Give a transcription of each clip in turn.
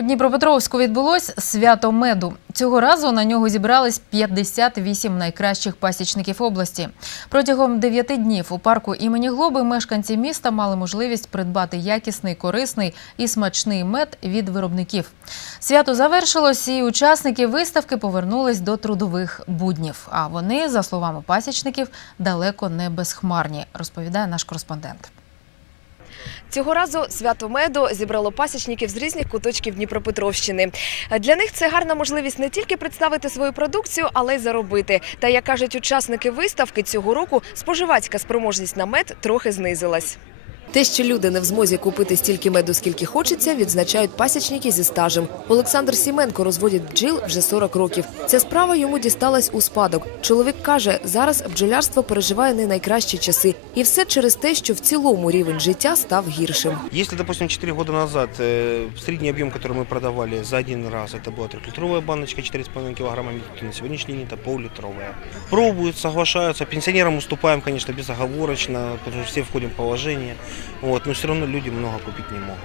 У Дніпропетровську відбулось свято меду. Цього разу на нього зібрались 58 найкращих пасічників області. Протягом 9 днів у парку імені Глоби мешканці міста мали можливість придбати якісний, корисний і смачний мед від виробників. Свято завершилось, і учасники виставки повернулись до трудових буднів. А вони, за словами пасічників, далеко не безхмарні, розповідає наш кореспондент. Цього разу свято меду зібрало пасічників з різних куточків Дніпропетровщини. Для них це гарна можливість не тільки представити свою продукцію, але й заробити. Та як кажуть учасники виставки цього року, споживацька спроможність на мед трохи знизилась. Те, що люди не в змозі купити стільки меду, скільки хочеться, відзначають пасічники зі стажем. Олександр Сіменко розводить бджіл вже 40 років. Ця справа йому дісталась у спадок. Чоловік каже, зараз бджолярство переживає не найкращі часи, і все через те, що в цілому рівень життя став гіршим. Если, допустим, 4 года назад э, средний объем, который мы продавали за один раз, это была трехлитровая баночка 4,5 килограмма медики, на сегодняшний день это пол-литровая. Пробуют, соглашаются. Пенсионерам уступаем, конечно, безоговорочно, потому что все входим в положение. Вот, но все равно люди много купить не могут.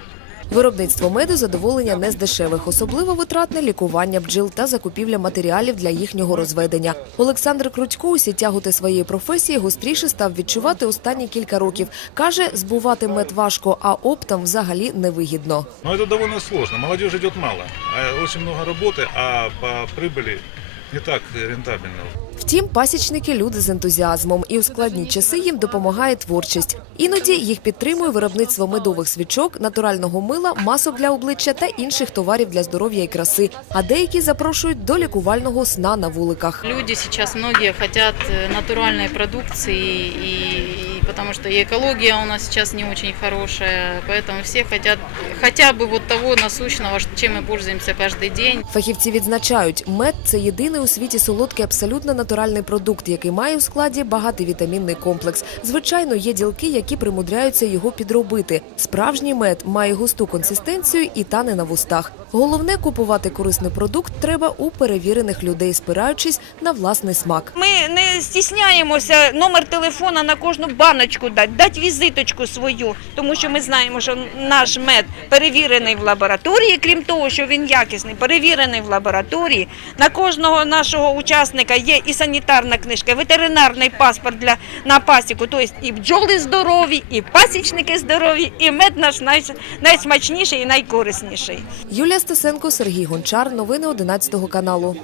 Виробництво меду задоволення не з дешевих, особливо витратне лікування бджіл та закупівля матеріалів для їхнього розведення. Олександр Крутько усі тяготи своєї професії гостріше став відчувати останні кілька років. Каже, збувати мед важко, а оптом взагалі невигідно. Но это довольно сложно. Молодежи идет мало. а Очень много работы, а по прибыли не так рентабельно. Втім, пасічники люди з ентузіазмом, і у складні часи їм допомагає творчість. Іноді їх підтримує виробництво медових свічок, натурального мила, масок для обличчя та інших товарів для здоров'я і краси. А деякі запрошують до лікувального сна на вуликах. Люди сейчас многие хотят э, натуральной продукции, и, и потому что и экология у нас сейчас не очень хорошая, поэтому все хотят хотя бы вот того насущного, ш- чем мы пользуемся каждый день. Фахівці відзначають, мед це єдиний у світі солодкий абсолютно натуральний продукт, який має у складі багатий вітамінний комплекс. Звичайно, є ділки, які примудряються його підробити. Справжній мед має густу консистенцію і тане на вустах. Головне купувати корисний продукт треба у перевірених людей, спираючись на власний смак. Ми не стісняємося номер телефона на кожну баночку дати, дати візиточку свою, тому що ми знаємо, що наш мед перевірений в лабораторії, крім того, що він якісний, перевірений в лабораторії. На кожного нашого учасника є і санітарна книжка, і ветеринарний паспорт для на пасіку. Тобто і бджоли здорові, і пасічники здорові, і мед наш най, найсмачніший і найкорисніший. Юлія Стасенко, Сергій Гончар. Новини 11 каналу.